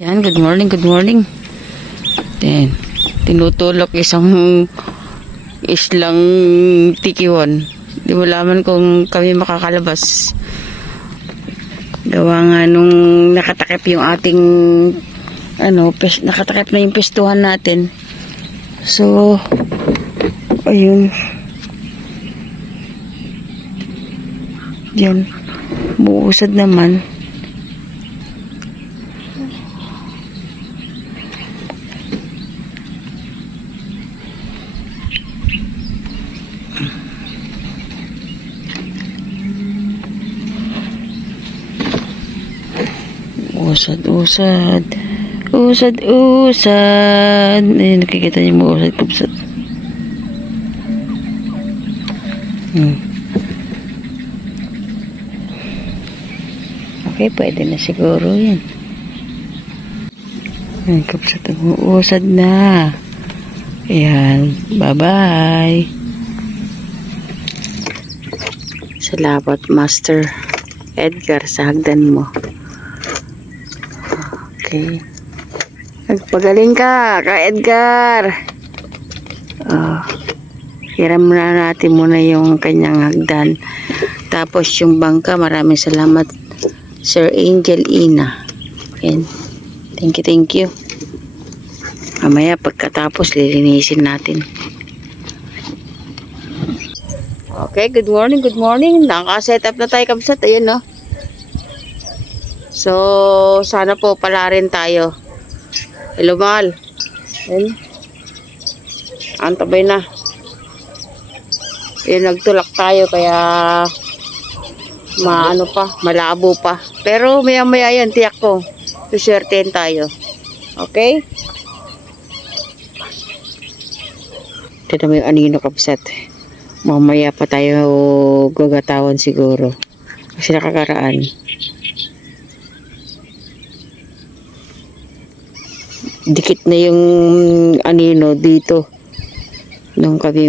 Yan, good morning, good morning. Then, tinutulok isang islang tikiwan. Di mo laman kung kami makakalabas. Gawa nga nung nakatakip yung ating nakatakip na yung pistuhan natin. So, ayun. Yan. Buusad naman. Usad. Ayun, nakikita niyo mo usad kubsat. Okay, pwede na siguro yan. Ayun, kubsat ang usad na. Ayan, bye-bye. Salamat, Master Edgar, sa hagdan mo. Okay. Magpagaling ka Edgar. Hiram na natin muna yung kanyang hagdan. Tapos yung bangka, maraming salamat, Sir Angel Ina. And thank you. Mamaya pagkatapos lilinisin natin. Okay, good morning. Naka-set up na tayo, kabsat. Ayun, no. So, sana po pala rin tayo. Hello, mahal. Ayun. Antabay na. Ayun, nagtulak tayo kaya malabo pa. Pero maya yan, tiyak ko. Suswertein tayo. Okay? Ito naman yung anino, kabsat. Mamaya pa tayo gagatawan siguro. Kasi nakakaraan. Dikit na yung anino dito nung kami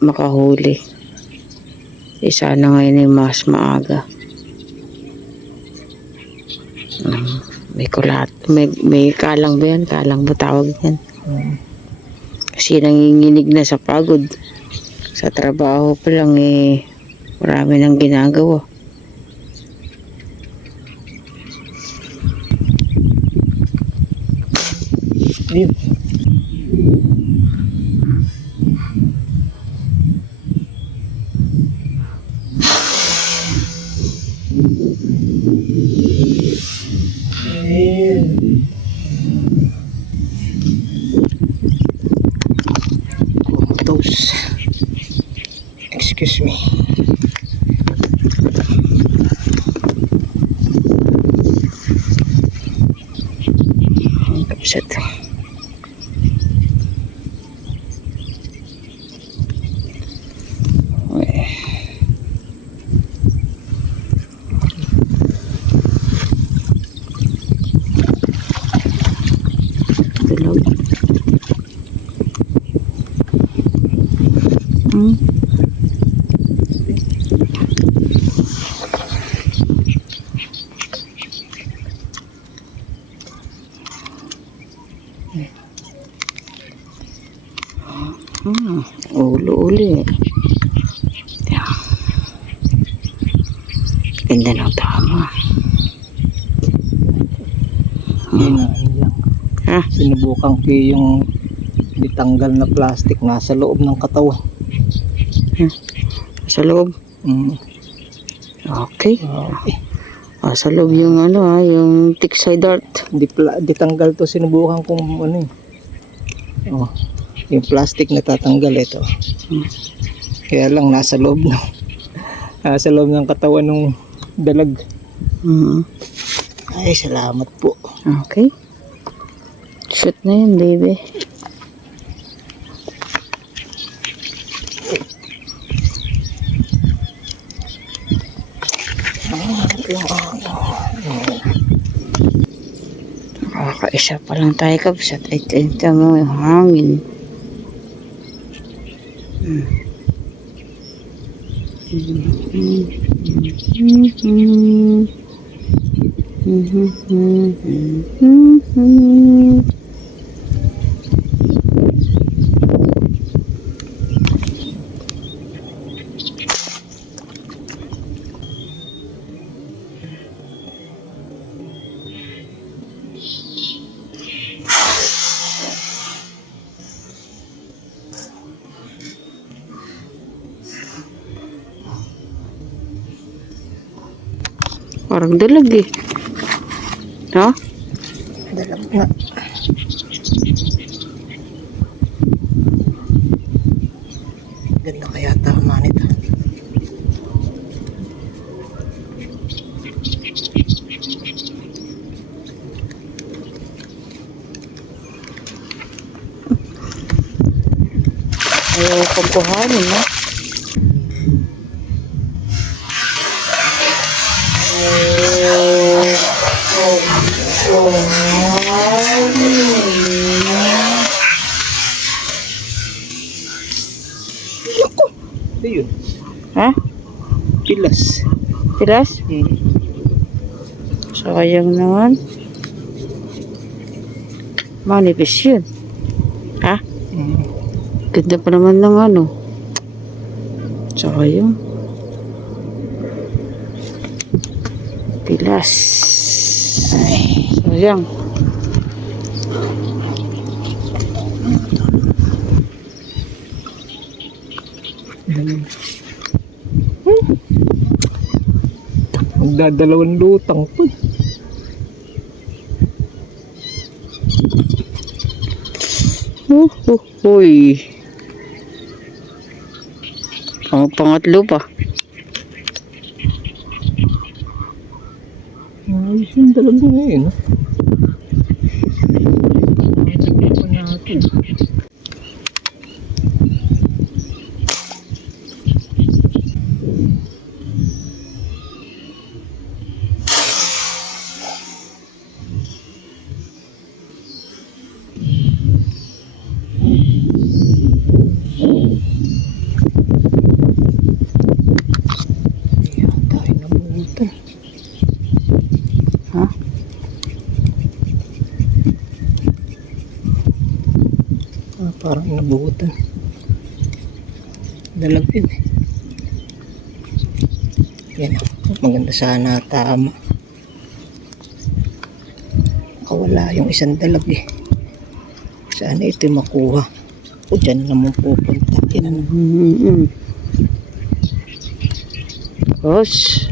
makahuli. Sana ngayon ay mas maaga. May kulat. May kalang ba yan? Kalang ba tawag yan? Kasi nanginginig na sa pagod. Sa trabaho pa lang marami nang ginagawa. Ayun. Those. Excuse me. Kapsat. Uli. Ganda ng tama. Lang. Ha? Sinubukan ko yung ditanggal na plastic nasa loob ng katawan. Sa loob. Okay. Okay. Sa loob yung yung tiksay dart. Di tanggal to, sinubukan kong ano eh. Oh, yung plastic na tatanggal ito. Kaya lang nasa loob nasa loob ng katawan ng dalag. Ay, salamat po. Okay. Shoot na yun, baby. Isa pa lang tayo kapsat. Ay, ito mo yung hangin. Parang dalag eh. No? Dalag na. Ganda kaya tama nito. Ayaw pagkuhanin, no? Ito yun. Ha? Pilas. Pilas? Sayang naman. Manipis yun. Ha? Ganda pa naman ng sayang. Pilas. Sayang. Magdadalawang lutang po. Uy. Ang pangatlo pa. Ayos yung dalag mo ngayon. Pa natin. Ha? Parang inabutan. Dalag yun eh. Yan. Maganda sana tama. Nakawala yung isang dalag eh. Sana ito makuha. O dyan naman pupunta. Yan. Boss.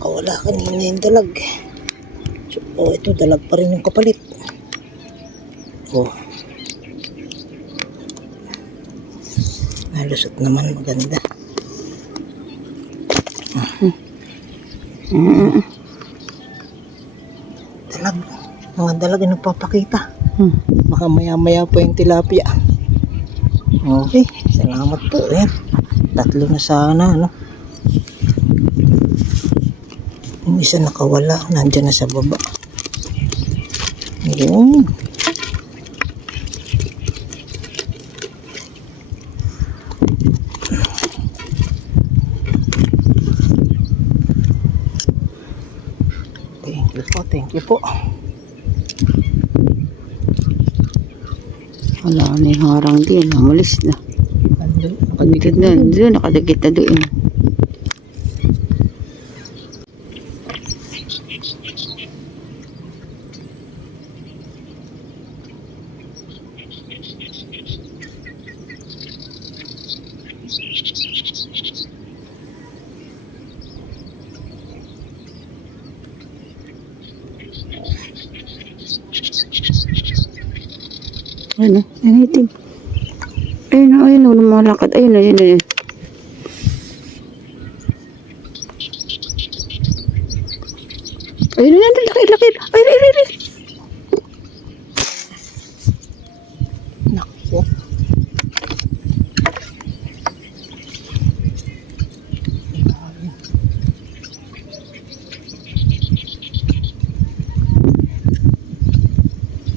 Nakawala ka naman yung dalag. So, ito dalag pa rin yung kapalit. Nalusot naman, maganda. Dalag. Mga dalag ang nagpapakita. Baka maya-maya po yung tilapia. Okay, salamat po. Ayan. 3 na sana, no? Yung isa nakawala, nandyan na sa baba. Ayun. Thank you po, thank you po. Wala na yung harang din. Umalis na. Ando. Nakadikit na. Doon, nakadikit na doon. Ano? Ano itim? Ayun, lumalakad. Ayun. Ayun, laki. Ay. Naku.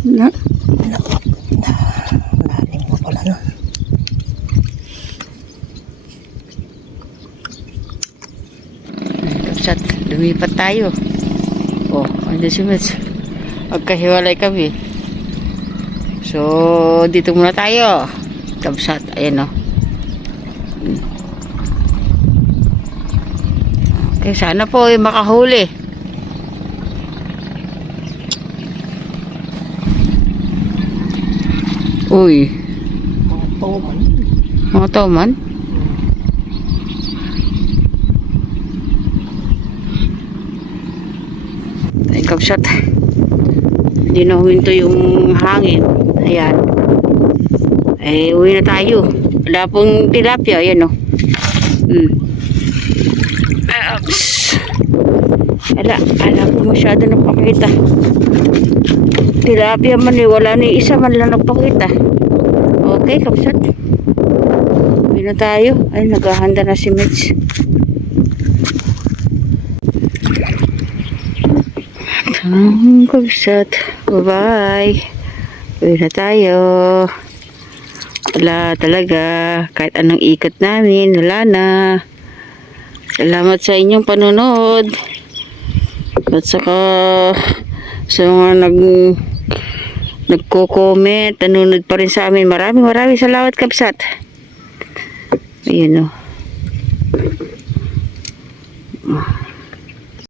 Na? Lalim pa pala nun. Kapsat, lumipat tayo. Oh, andyan si Mets. Magkahiwalay kami. So, dito muna tayo. Kapsat, ayan o. Okay, sana po makahuli. Uy, Mga pauman. mga tauman. Ay, kapsat. Hindi na huminto yung hangin. Ayan. Ay, uwi na tayo. Wala pong tilapia. Ayan o. Ups. Ala po masyado nagpakita. Tilapia man eh. Wala ni isa man lang nagpakita. Okay, kapsat. Uwi na tayo. Ay, naghahanda na si Mitch. Kapsat. Bye-bye. Uwi na tayo. Wala talaga. Kahit anong ikot namin, wala na. Salamat sa inyong panonood. At saka sa mga nagko-comment, nanonood pa rin sa amin. Maraming salamat, kapsat. Ayun o.